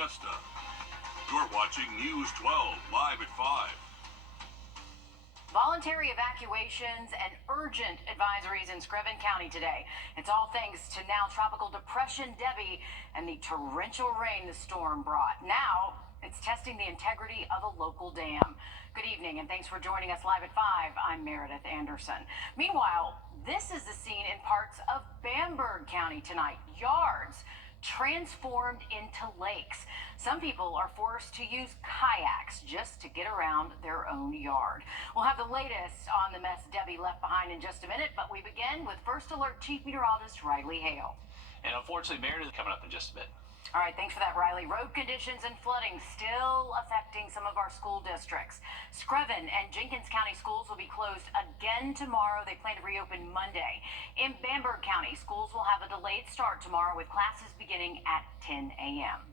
Augusta. You're watching News 12 live at 5. Voluntary evacuations and urgent advisories in Screven County today. It's all thanks to now Tropical Depression Debbie and the torrential rain the storm brought. Now it's testing the integrity of a local dam. Good evening and thanks for joining us live at 5. I'm Meredith Anderson. Meanwhile, this is the scene in parts of Bamberg County tonight. Yards transformed into lakes. Some people are forced to use kayaks just to get around their own yard. We'll have the latest on the mess Debbie left behind in just a minute, but we begin with First Alert Chief Meteorologist Riley Hale. And unfortunately, Meredith is coming up in just a bit. All right, thanks for that, Riley. Road conditions and flooding still affecting some of our school districts. Screven and Jenkins County schools will be closed again tomorrow. They plan to reopen Monday. In Bamberg County, schools will have a delayed start tomorrow with classes beginning at 10 a.m.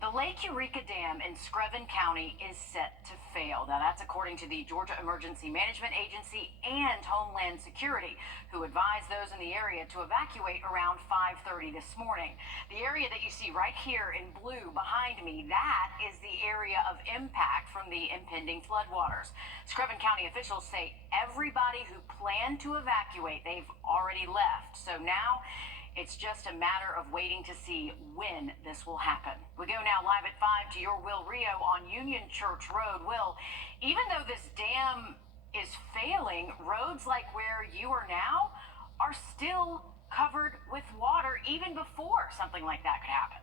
The Lake Eureka Dam in Screven County is set to fail. Now, that's according to the Georgia Emergency Management Agency and Homeland Security, who advised those in the area to evacuate around 5:30 this morning. The area that you see right here in blue behind me, that is the area of impact from the impending floodwaters. Screven County officials say everybody who planned to evacuate, they've already left. So now it's just a matter of waiting to see when this will happen. We go now live at 5 to your Will Rio on Union Church Road. Will, even though this dam is failing, roads like where you are now are still covered with water even before something like that could happen.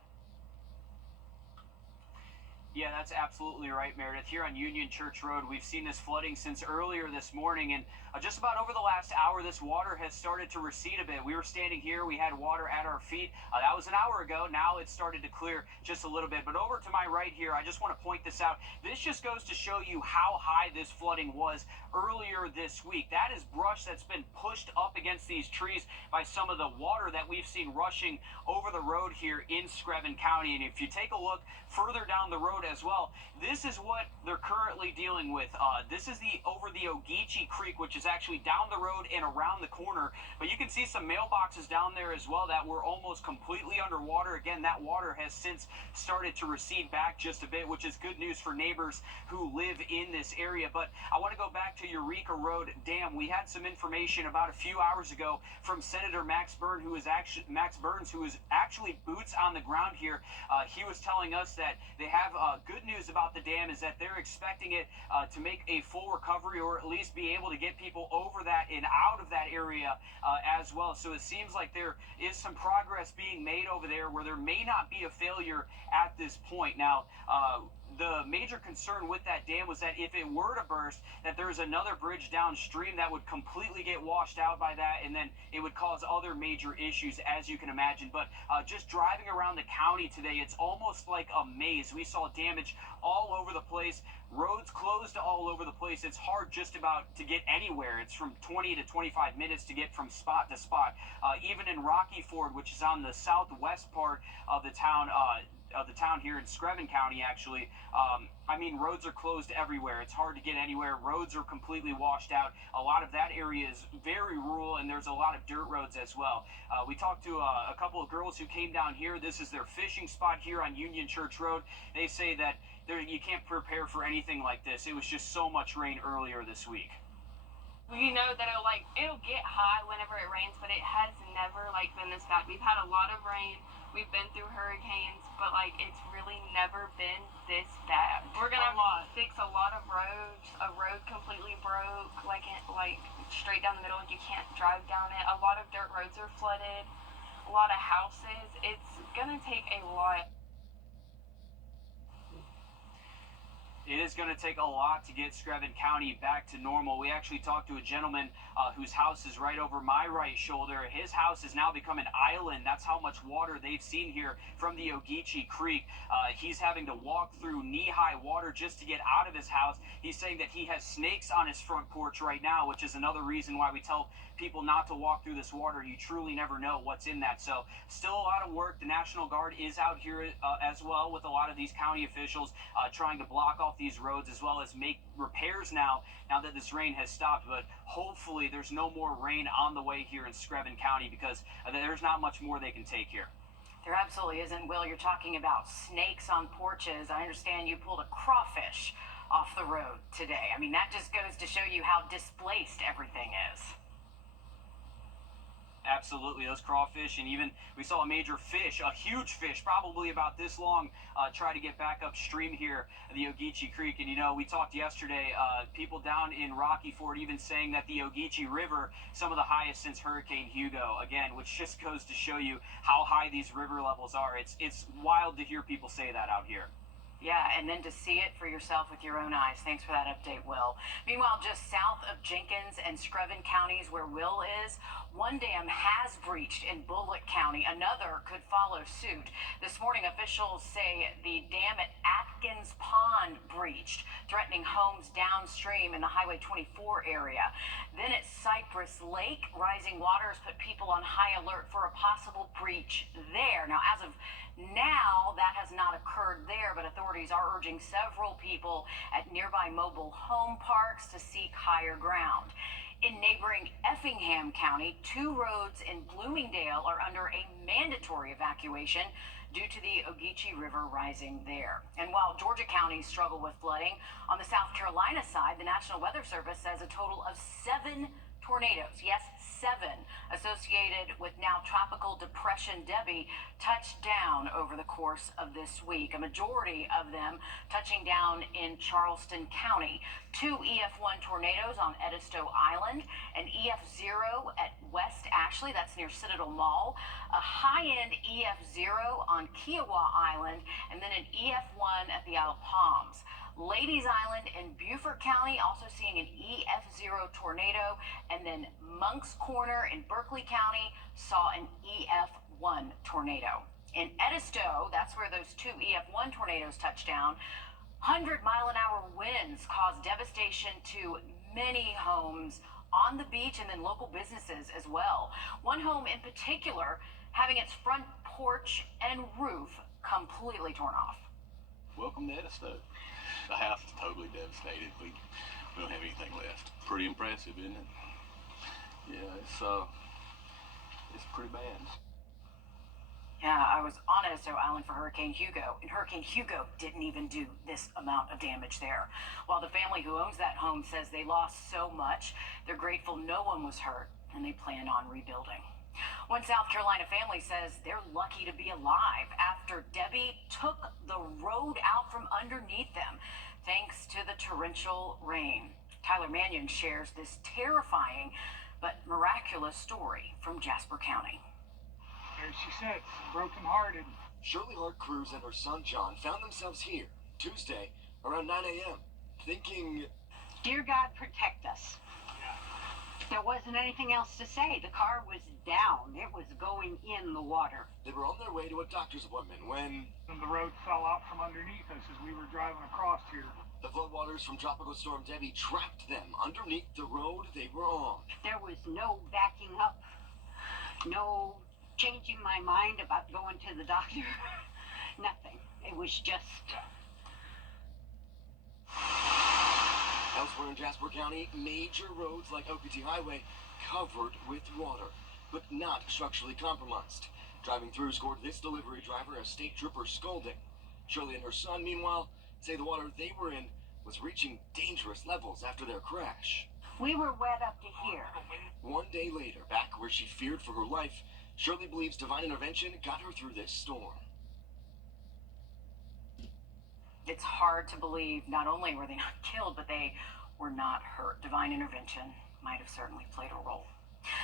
Yeah, that's absolutely right, Meredith. Here on Union Church Road, we've seen this flooding since earlier this morning, and just about over the last hour, this water has started to recede a bit. We were standing here, we had water at our feet. That was an hour ago. Now it's started to clear just a little bit. But over to my right here, I just want to point this out. This just goes to show you how high this flooding was earlier this week. That is brush that's been pushed up against these trees by some of the water that we've seen rushing over the road here in Screven County. And if you take a look further down the road as well, this is what they're currently dealing with. This is over the Ogeechee Creek, which is actually down the road and around the corner. But you can see some mailboxes down there as well that were almost completely underwater. Again, that water has since started to recede back just a bit, which is good news for neighbors who live in this area. But I want to go back to Eureka Road Dam. We had some information about a few hours ago from Senator Max Burns, who is actually boots on the ground here. He was telling us that they have good news about the dam is that they're expecting it to make a full recovery, or at least be able to get people over that and out of that area as well. So it seems like there is some progress being made over there where there may not be a failure at this point. Now, the major concern with that dam was that if it were to burst, that there's another bridge downstream that would completely get washed out by that, and then it would cause other major issues, as you can imagine. But just driving around the county today, it's almost like a maze. We saw damage all over the place, roads closed all over the place. It's hard just about to get anywhere. It's from 20 to 25 minutes to get from spot to spot. Even in Rocky Ford, which is on the southwest part of the town, here in Screven County, actually. I mean, roads are closed everywhere. It's hard to get anywhere. Roads are completely washed out. A lot of that area is very rural, and there's a lot of dirt roads as well. We talked to a couple of girls who came down here. This is their fishing spot here on Union Church Road. They say that you can't prepare for anything like this. It was just so much rain earlier this week. You know that it'll get high whenever it rains, but it has never been this bad. We've had a lot of rain. We've been through hurricanes, but it's really never been this bad. We're gonna fix a lot of roads. A road completely broke, straight down the middle. You can't drive down it. A lot of dirt roads are flooded. A lot of houses. It's gonna take a lot. It is going to take a lot to get Screven County back to normal. We actually talked to a gentleman whose house is right over my right shoulder. His house has now become an island. That's how much water they've seen here from the Ogeechee Creek. He's having to walk through knee-high water just to get out of his house. He's saying that he has snakes on his front porch right now, which is another reason why we tell people not to walk through this water. You truly never know what's in that. So still a lot of work. The National Guard is out here as well with a lot of these county officials trying to block off these roads, as well as make repairs now that this rain has stopped. But hopefully there's no more rain on the way here in Screven County, because there's not much more they can take here. There absolutely isn't, Will. You're talking about snakes on porches. I understand you pulled a crawfish off the road today. I mean, that just goes to show you how displaced everything is. Absolutely, those crawfish, and even we saw a major fish, a huge fish, probably about this long, try to get back upstream here at the Ogeechee Creek. And you know, we talked yesterday, people down in Rocky Ford even saying that the Ogeechee River, some of the highest since Hurricane Hugo, again, which just goes to show you how high these river levels are. It's wild to hear people say that out here. Yeah, and then to see it for yourself with your own eyes. Thanks for that update, Will. Meanwhile, just south of Jenkins and Screven counties where Will is, one dam has breached in Bullitt County. Another could follow suit. This morning, officials say the dam at Atkins Pond breached, threatening homes downstream in the Highway 24 area. Then at Cypress Lake, rising waters put people on high alert for a possible breach there. Now, as of now, that has not occurred there, but authorities are urging several people at nearby mobile home parks to seek higher ground. In neighboring Effingham County, 2 roads in Bloomingdale are under a mandatory evacuation due to the Ogeechee River rising there. And while Georgia counties struggle with flooding, on the South Carolina side, the National Weather Service says a total of 7 tornadoes, yes, 7, associated with now tropical depression Debbie, touched down over the course of this week. A majority of them touching down in Charleston County. 2 EF1 tornadoes on Edisto Island, an EF0 at West Ashley, that's near Citadel Mall, a high-end EF0 on Kiowa Island, and then an EF1 at the Isle of Palms. Ladies Island and Beaufort County also seeing an EF0 tornado, and then Monk's Corner in Berkeley County saw an EF1 tornado. In Edisto, that's where those 2 EF1 tornadoes touched down. 100-mile-an-hour winds caused devastation to many homes on the beach and then local businesses as well. One home in particular having its front porch and roof completely torn off. Welcome to Edisto. The house is totally devastated. We don't have anything left. Pretty impressive, isn't it? Yeah, it's pretty bad. Yeah, I was on Edisto Island for Hurricane Hugo, and Hurricane Hugo didn't even do this amount of damage there. While the family who owns that home says they lost so much, they're grateful no one was hurt, and they plan on rebuilding. One South Carolina family says they're lucky to be alive after Debbie took the road out from underneath them, thanks to the torrential rain. Tyler Mannion shares this terrifying but miraculous story from Jasper County. As she said, brokenhearted. Shirley Hart Cruz and her son John found themselves here Tuesday around 9 a.m. thinking, "Dear God, protect us." There wasn't anything else to say. The car was down. It was going in the water. they were on their way to a doctor's appointment when And the road fell out from underneath us as we were driving across here. the floodwaters from Tropical Storm Debbie trapped them underneath the road they were on. There was no backing up, no changing my mind about going to the doctor. Nothing. It was just... Elsewhere in Jasper County, major roads like Okeechee Highway covered with water, but not structurally compromised. Driving through scored this delivery driver a state trooper scolding. Shirley and her son, meanwhile, say the water they were in was reaching dangerous levels after their crash. We were wet up to here. One day later, back where she feared for her life, Shirley believes divine intervention got her through this storm. It's hard to believe not only were they not killed, but they were not hurt. Divine intervention might have certainly played a role.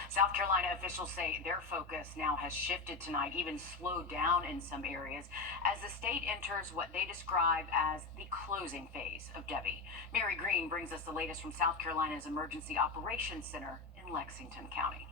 South Carolina officials say their focus now has shifted tonight, even slowed down in some areas, as the state enters what they describe as the closing phase of Debbie. Mary Green brings us the latest from South Carolina's Emergency Operations Center in Lexington County.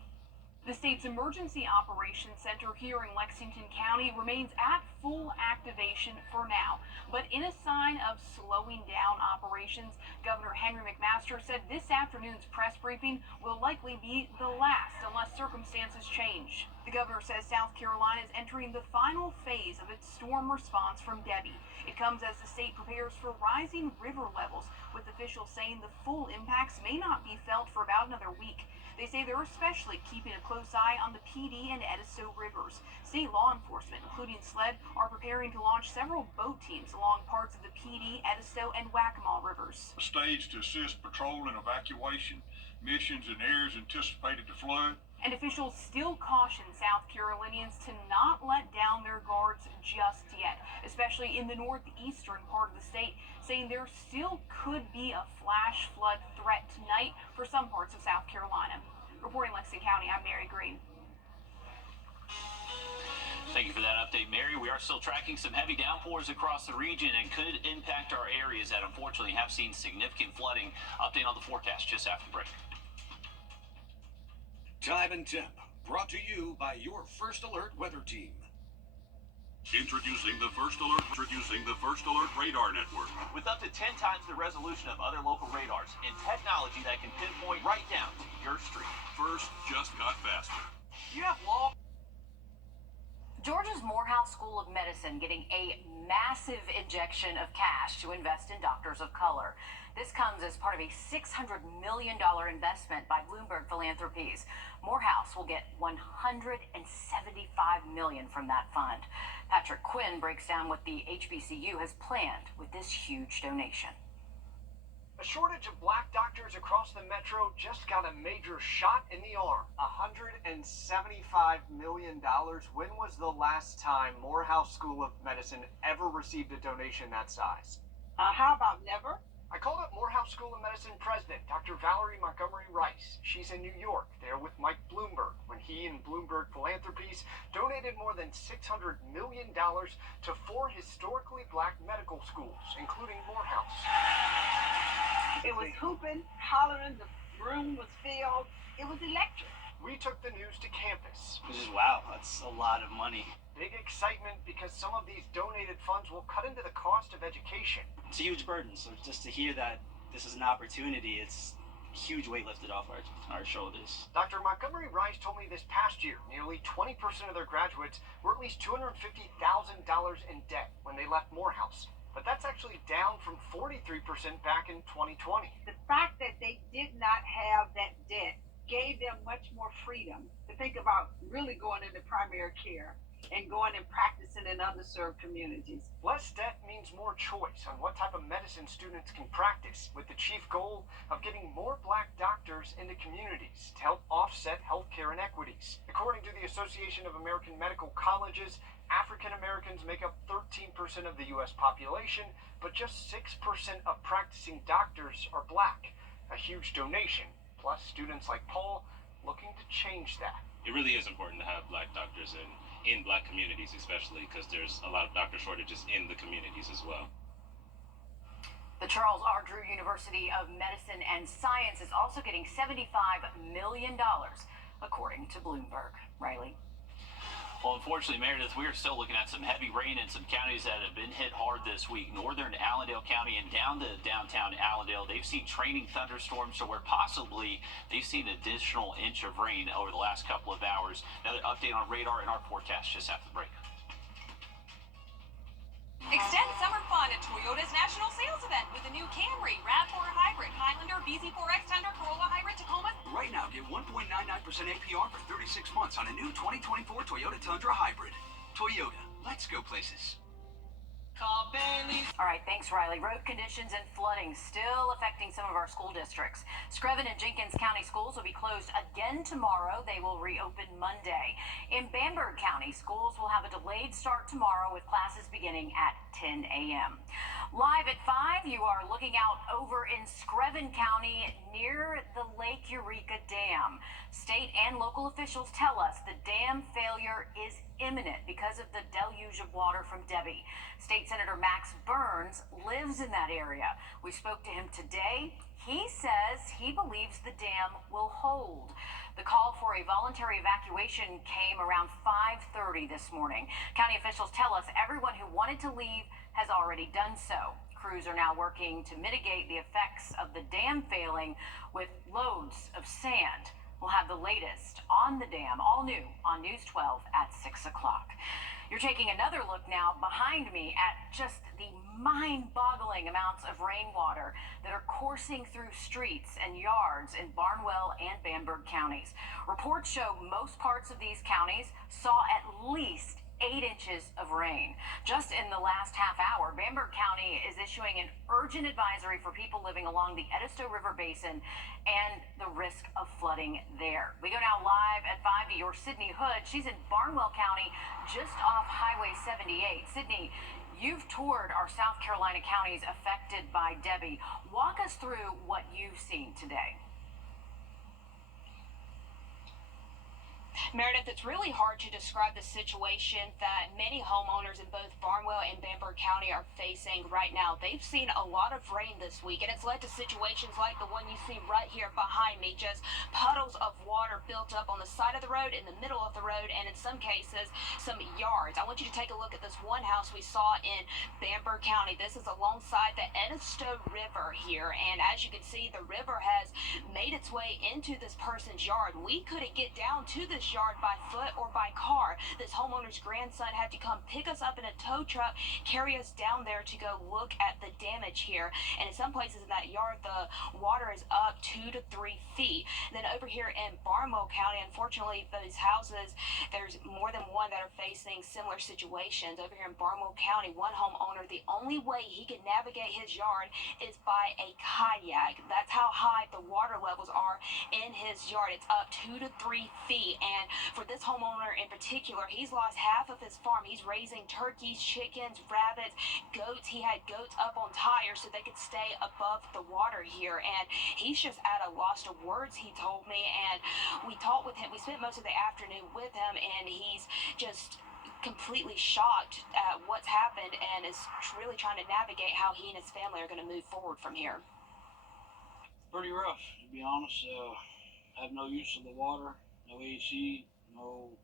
The state's Emergency Operations Center here in Lexington County remains at full activation for now. But in a sign of slowing down operations, Governor Henry McMaster said this afternoon's press briefing will likely be the last unless circumstances change. The governor says South Carolina is entering the final phase of its storm response from Debbie. It comes as the state prepares for rising river levels, with officials saying the full impacts may not be felt for about another week. They say they're especially keeping a close eye on the PD and Edisto rivers. State law enforcement, including SLED, are preparing to launch several boat teams along parts of the PD, Edisto, and Waccamaw rivers. Stage to assist patrol and evacuation missions in areas anticipated to flood. And officials still caution South Carolinians to not let down their guards just yet, especially in the northeastern part of the state, saying there still could be a flash flood threat tonight for some parts of South Carolina. Reporting Lexington County, I'm Mary Green. Thank you for that update, Mary. We are still tracking some heavy downpours across the region and could impact our areas that unfortunately have seen significant flooding. Update on the forecast just after the break. Time and temp, brought to you by your First Alert weather team. Introducing the First Alert radar network. With up to 10 times the resolution of other local radars and technology that can pinpoint right down to your street. First just got faster. You have law. Georgia's Morehouse School of Medicine getting a massive injection of cash to invest in doctors of color. This comes as part of a $600 million investment by Bloomberg Philanthropies. Morehouse will get $175 million from that fund. Patrick Quinn breaks down what the HBCU has planned with this huge donation. A shortage of black doctors across the metro just got a major shot in the arm. $175 million. When was the last time Morehouse School of Medicine ever received a donation that size? How about never? I called up Morehouse School of Medicine president, Dr. Valerie Montgomery Rice. She's in New York, there with Mike Bloomberg, when he and Bloomberg Philanthropies donated more than $600 million to 4 historically black medical schools, including Morehouse. It was hooping, hollering, the room was filled. It was electric. We took the news to campus. This is wow, that's a lot of money. Big excitement because some of these donated funds will cut into the cost of education. It's a huge burden, so just to hear that this is an opportunity, it's a huge weight lifted off our shoulders. Dr. Montgomery Rice told me this past year, nearly 20% of their graduates were at least $250,000 in debt when they left Morehouse. But that's actually down from 43% back in 2020. The fact that they did not have that debt gave them much more freedom to think about really going into primary care and going and practicing in underserved communities. Less debt means more choice on what type of medicine students can practice, with the chief goal of getting more black doctors into communities to help offset healthcare inequities. According to the Association of American Medical Colleges, African Americans make up 13% of the U.S. population, but just 6% of practicing doctors are black. A huge donation, plus students like Paul looking to change that. It really is important to have black doctors in black communities, especially because there's a lot of doctor shortages in the communities as well. The Charles R. Drew University of Medicine and Science is also getting $75 million, according to Bloomberg. Riley. Well, unfortunately, Meredith, we are still looking at some heavy rain in some counties that have been hit hard this week. Northern Allendale County and down to downtown Allendale, they've seen training thunderstorms to where possibly they've seen an additional inch of rain over the last couple of hours. Another update on radar in our forecast just after the break. Extend summer fun at Toyota's national sales event with the new Camry, RAV4 Hybrid, Highlander, BZ4X Tundra, Corolla Hybrid, Tacoma. Right now, get 1.99% APR for 36 months on a new 2024 Toyota Tundra Hybrid. Toyota, let's go places. All right, thanks, Riley. Road conditions and flooding still affecting some of our school districts. Screven and Jenkins County schools will be closed again tomorrow. They will reopen Monday. In Bamberg County, schools will have a delayed start tomorrow with classes beginning at 10 a.m. Live at 5, you are looking out over in Screven County near the Lake Eureka Dam. State and local officials tell us the dam failure is imminent because of the deluge of water from Debbie. State Senator Max Burns lives in that area. We spoke to him today. He says he believes the dam will hold. The call for a voluntary evacuation came around 5:30 this morning. County officials tell us everyone who wanted to leave has already done so. Crews are now working to mitigate the effects of the dam failing with loads of sand We'll have the latest on the dam, all new on News 12 at 6 o'clock. You're taking another look now behind me at just the mind-boggling amounts of rainwater that are coursing through streets and yards in Barnwell and Bamberg counties. Reports show most parts of these counties saw at least 8 inches of rain. Just in the last half hour, Bamberg County is issuing an urgent advisory for people living along the Edisto River Basin and the risk of flooding there. We go now live at 5 to your Sydney Hood. She's in Barnwell County, just off Highway 78. Sydney, you've toured our South Carolina counties affected by Debbie. Walk us through what you've seen today. Meredith, it's really hard to describe the situation that many homeowners in both Barnwell and Bamberg County are facing right now. They've seen a lot of rain this week, and it's led to situations like the one you see right here behind me, just puddles of water built up on the side of the road, in the middle of the road, and in some cases, some yards. I want you to take a look at this one house we saw in Bamberg County. This is alongside the Edisto River here, and as you can see, the river has made its way into this person's yard. We couldn't get down to this yard by foot or by car. This homeowner's grandson had to come pick us up in a tow truck, carry us down there to go look at the damage here. And in some places in that yard, the water is up 2 to 3 feet. And then over here in Barnwell County, unfortunately, those houses, there's more than one that are facing similar situations. Over here in Barnwell County, one homeowner, the only way he can navigate his yard is by a kayak. That's how high the water levels are in his yard. It's up 2 to 3 feet. And for this homeowner in particular, he's lost half of his farm. He's raising turkeys, chickens, rabbits, goats. He had goats up on tires so they could stay above the water here. And he's just at a loss of words, he told me. And we talked with him. We spent most of the afternoon with him, and he's just completely shocked at what's happened and is really trying to navigate how he and his family are going to move forward from here. Pretty rough, to be honest. Have no use of the water. No AC, no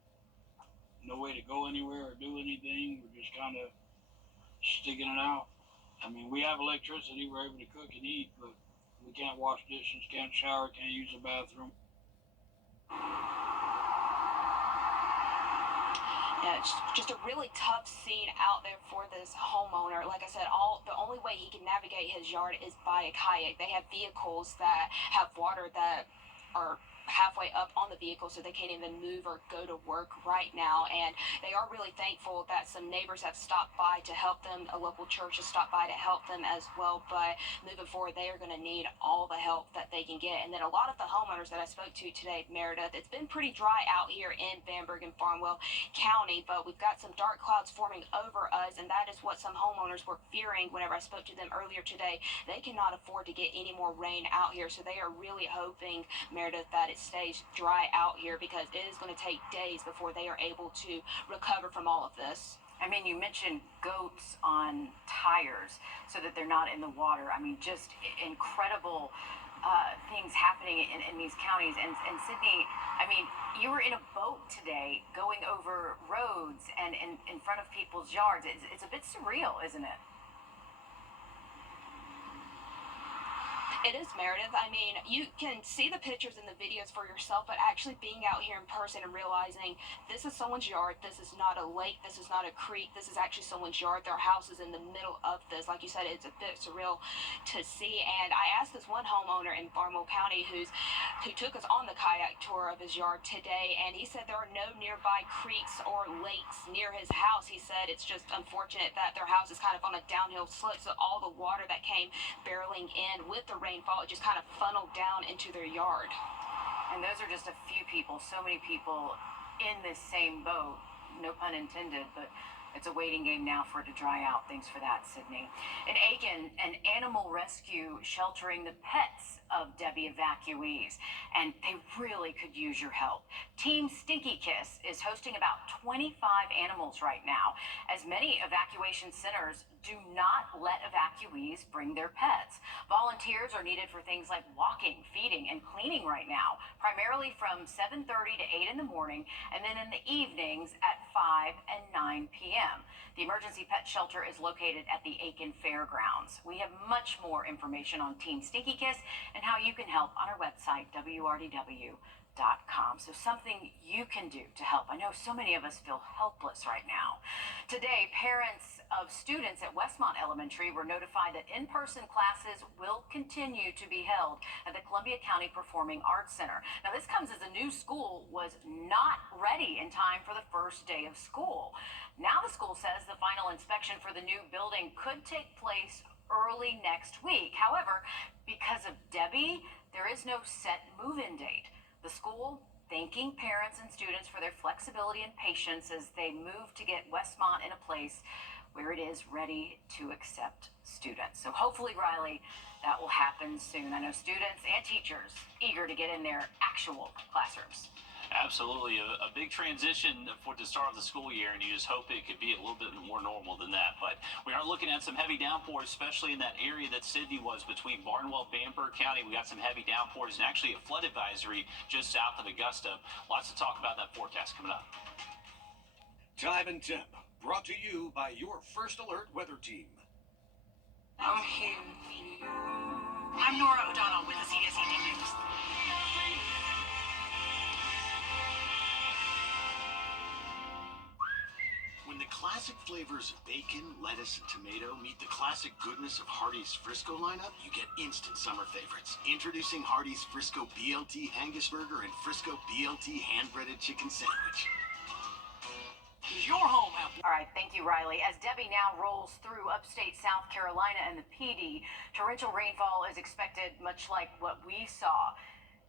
way to go anywhere or do anything. We're just kind of sticking it out. I mean, we have electricity. We're able to cook and eat, but we can't wash dishes, can't shower, can't use the bathroom. Yeah, it's just a really tough scene out there for this homeowner. Like I said, the only way he can navigate his yard is by a kayak. They have vehicles that have water that are halfway up on the vehicle, so they can't even move or go to work right now. And they are really thankful that some neighbors have stopped by to help them. A local church has stopped by to help them as well. But moving forward, they are going to need all the help that they can get. And then a lot of the homeowners that I spoke to today, Meredith, it's been pretty dry out here in Bamberg and Barnwell County, but we've got some dark clouds forming over us, and that is what some homeowners were fearing whenever I spoke to them earlier today. They cannot afford to get any more rain out here, so they are really hoping, Meredith, that it stays dry out here, because it is going to take days before they are able to recover from all of this. I mean, you mentioned goats on tires so that they're not in the water. I mean, just incredible things happening in these counties. And Sydney, I mean, you were in a boat today going over roads and in front of people's yards. It's a bit surreal, isn't it? It is, Meredith. I mean, you can see the pictures and the videos for yourself, but actually being out here in person and realizing this is someone's yard, this is not a lake, this is not a creek, this is actually someone's yard. Their house is in the middle of this. Like you said, it's a bit surreal to see. And I asked this one homeowner in Barnwell County who took us on the kayak tour of his yard today, and he said there are no nearby creeks or lakes near his house. He said it's just unfortunate that their house is kind of on a downhill slope, so all the water that came barreling in with the rainfall, it just kind of funneled down into their yard. And those are just a few people, so many people in this same boat, no pun intended, but it's a waiting game now for it to dry out. Thanks for that, Sydney. In Aiken, an animal rescue sheltering the pets of Debbie evacuees, and they really could use your help. Team Stinky Kiss is hosting about 25 animals right now, as many evacuation centers do not let evacuees bring their pets. Volunteers are needed for things like walking, feeding, and cleaning right now, primarily from 7:30 to 8 in the morning, and then in the evenings at 5 and 9 p.m. The emergency pet shelter is located at the Aiken Fairgrounds. We have much more information on Team Stinky Kiss and how you can help on our website, wrdw.com. So something you can do to help. I know so many of us feel helpless right now. Today, parents of students at Westmont Elementary were notified that in-person classes will continue to be held at the Columbia County Performing Arts Center. Now, this comes as the new school was not ready in time for the first day of school. Now the school says the final inspection for the new building could take place early next week. However, because of Debbie, there is no set move-in date. The school thanking parents and students for their flexibility and patience as they move to get Westmont in a place where it is ready to accept students. So hopefully, Riley, that will happen soon. I know students and teachers eager to get in their actual classrooms. Absolutely, a big transition for the start of the school year, and you just hope it could be a little bit more normal than that. But we are looking at some heavy downpours, especially in that area that Sydney was between Barnwell, Bamberg County. We got some heavy downpours and actually a flood advisory just south of Augusta. Lots to talk about that forecast coming up. Time and temp, brought to you by your First Alert weather team. I'm here for you. I'm Nora O'Donnell with the CBS Evening News. When the classic flavors of bacon, lettuce, and tomato meet the classic goodness of Hardee's Frisco lineup, you get instant summer favorites. Introducing Hardee's Frisco BLT Angus Burger and Frisco BLT Hand-Breaded Chicken Sandwich. Your home out. All right, thank you, Riley. As Debbie now rolls through upstate South Carolina and the PD, torrential rainfall is expected, much like what we saw.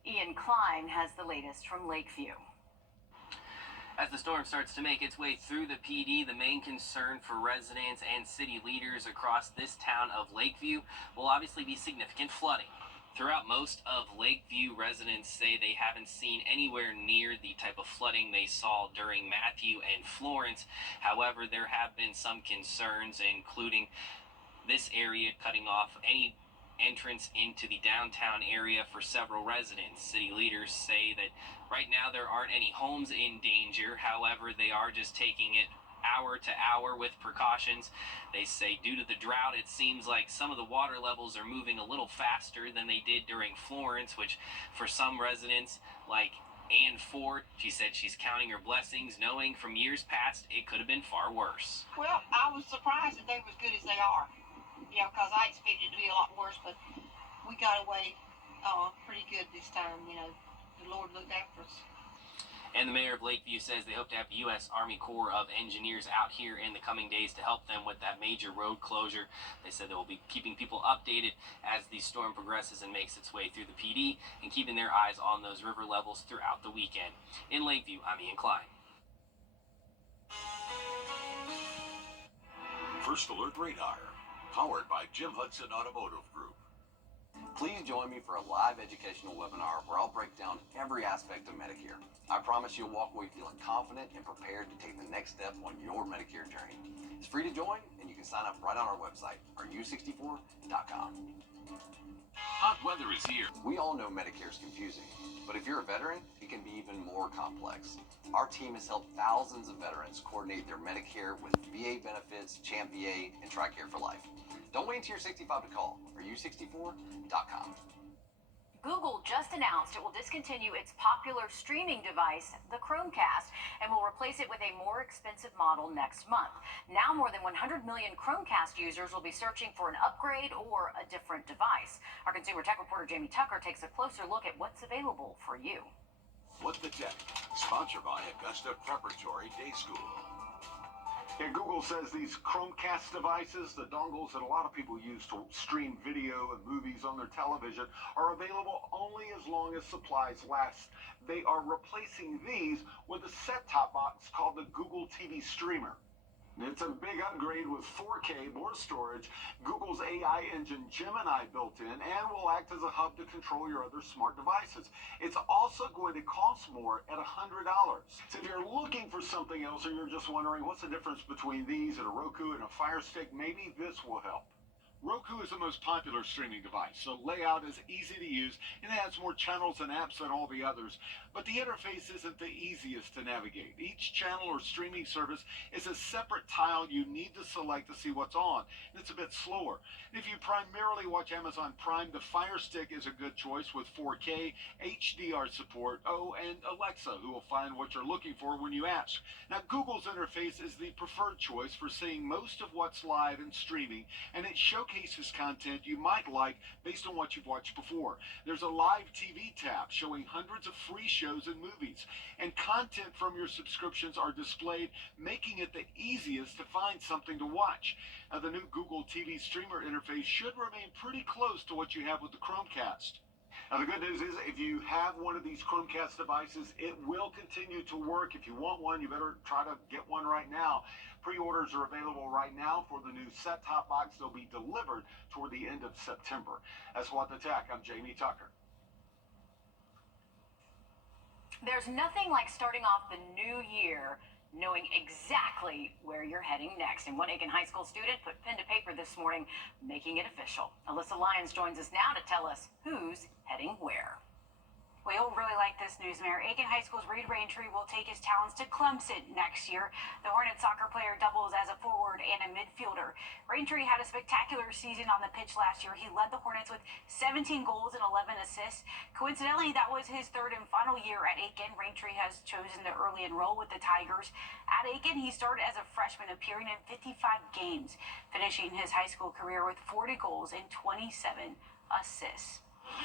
Ian Klein has the latest from Lakeview. As the storm starts to make its way through the PD, the main concern for residents and city leaders across this town of Lakeview will obviously be significant flooding. Throughout most of Lakeview, residents say they haven't seen anywhere near the type of flooding they saw during Matthew and Florence. However, there have been some concerns, including this area cutting off any entrance into the downtown area for several residents. City leaders say that right now there aren't any homes in danger. However, they are just taking it hour to hour with precautions. They say due to the drought, it seems like some of the water levels are moving a little faster than they did during Florence, which for some residents like Ann Ford, she said she's counting her blessings, knowing from years past it could have been far worse. Well, I was surprised that they were as good as they are. You know, because I expected it to be a lot worse, but we got away pretty good this time. You know, the Lord looked after us. And the mayor of Lakeview says they hope to have the U.S. Army Corps of Engineers out here in the coming days to help them with that major road closure. They said they will be keeping people updated as the storm progresses and makes its way through the PD and keeping their eyes on those river levels throughout the weekend. In Lakeview, I'm Ian Klein. First Alert Radar, powered by Jim Hudson Automotive Group. Please join me for a live educational webinar where I'll break down every aspect of Medicare. I promise you'll walk away feeling confident and prepared to take the next step on your Medicare journey. It's free to join, and you can sign up right on our website, rU64.com. Hot weather is here. We all know Medicare is confusing, but if you're a veteran, it can be even more complex. Our team has helped thousands of veterans coordinate their Medicare with VA benefits, Champ VA, and TRICARE for life. Don't wait until you're 65 to call, rU64.com. Google just announced it will discontinue its popular streaming device, the Chromecast, and will replace it with a more expensive model next month. Now more than 100 million Chromecast users will be searching for an upgrade or a different device. Our consumer tech reporter Jamie Tucker takes a closer look at what's available for you. What the Tech, sponsored by Augusta Preparatory Day School. Yeah, Google says these Chromecast devices, the dongles that a lot of people use to stream video and movies on their television, are available only as long as supplies last. They are replacing these with a set-top box called the Google TV Streamer. It's a big upgrade with 4K, more storage, Google's AI engine Gemini built in, and will act as a hub to control your other smart devices. It's also going to cost more at $100. So if you're looking for something else, or you're just wondering what's the difference between these and a Roku and a Fire Stick, maybe this will help. Roku is the most popular streaming device. The layout is easy to use and it has more channels and apps than all the others, but the interface isn't the easiest to navigate. Each channel or streaming service is a separate tile you need to select to see what's on, and it's a bit slower. If you primarily watch Amazon Prime, the Fire Stick is a good choice with 4K, HDR support, and Alexa, who will find what you're looking for when you ask. Now, Google's interface is the preferred choice for seeing most of what's live and streaming, and it showcases content you might like based on what you've watched before. There's a live TV tab showing hundreds of free shows and movies, and content from your subscriptions are displayed, making it the easiest to find something to watch. Now, the new Google TV streamer interface should remain pretty close to what you have with the Chromecast. Now, the good news is if you have one of these Chromecast devices, it will continue to work. If you want one, you better try to get one right now. Pre-orders are available right now for the new set-top box. They'll be delivered toward the end of September. That's What the Tech. I'm Jamie Tucker. There's nothing like starting off the new year knowing exactly where you're heading next. And one Aiken High School student put pen to paper this morning, making it official. Alyssa Lyons joins us now to tell us who's heading where. Well, you'll really like this news, Mayor. Aiken High School's Reed Raintree will take his talents to Clemson next year. The Hornet soccer player doubles as a forward and a midfielder. Raintree had a spectacular season on the pitch last year. He led the Hornets with 17 goals and 11 assists. Coincidentally, that was his third and final year at Aiken. Raintree has chosen to early enroll with the Tigers. At Aiken, he started as a freshman, appearing in 55 games, finishing his high school career with 40 goals and 27 assists.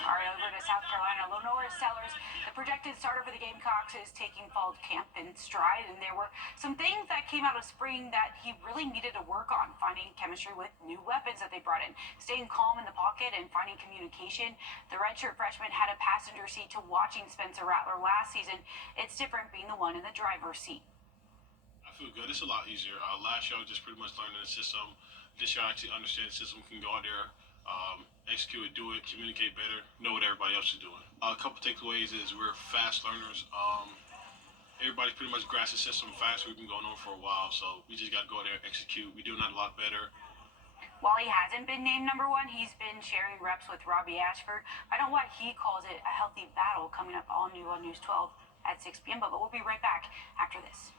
All right, over to South Carolina. Lenora Sellers, the projected starter for the Gamecocks, is taking fall camp in stride, and there were some things that came out of spring that he really needed to work on, finding chemistry with new weapons that they brought in, staying calm in the pocket, and finding communication. The redshirt freshman had a passenger seat to watching Spencer Rattler last season. It's different being the one in the driver's seat. I feel good. It's a lot easier. Last year, I was just pretty much learning the system. This year, I actually understand the system, can go out there, execute it, do it, communicate better, know what everybody else is doing. A couple takeaways is we're fast learners. Everybody pretty much grasps the system fast. We've been going on for a while, so we just got to go out there and execute. We're doing that a lot better. While he hasn't been named number one, he's been sharing reps with Robbie Ashford. I know what he calls it, a healthy battle, coming up all new on News 12 at 6 p.m. But we'll be right back after this.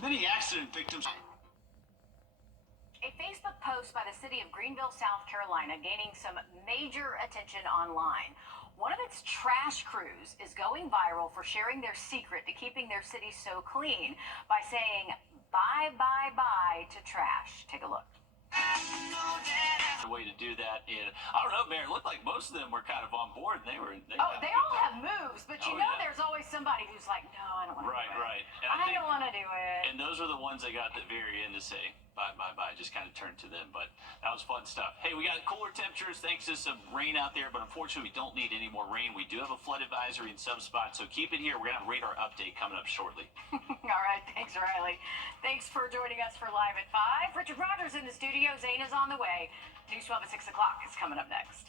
Many accident victims. A Facebook post by the city of Greenville, South Carolina, gaining some major attention online. One of its trash crews is going viral for sharing their secret to keeping their city so clean by saying bye, bye, bye to trash. Take a look. The way to do that, and I don't know, Mayor, it looked like most of them were kind of on board. They all have moves, but there's always somebody who's like, no, I don't want to do it. Right. And I don't want to do it. And those are the ones that got the very end to say bye, bye, bye. Just kind of turned to them, but that was fun stuff. Hey, we got cooler temperatures thanks to some rain out there, but unfortunately, we don't need any more rain. We do have a flood advisory in some spots, so keep it here. We're going to have a radar update coming up shortly. All right, thanks, Riley. Thanks for joining us for Live at 5. Richard Rogers in the studio. Zane is on the way. News 12 at 6 o'clock is coming up next.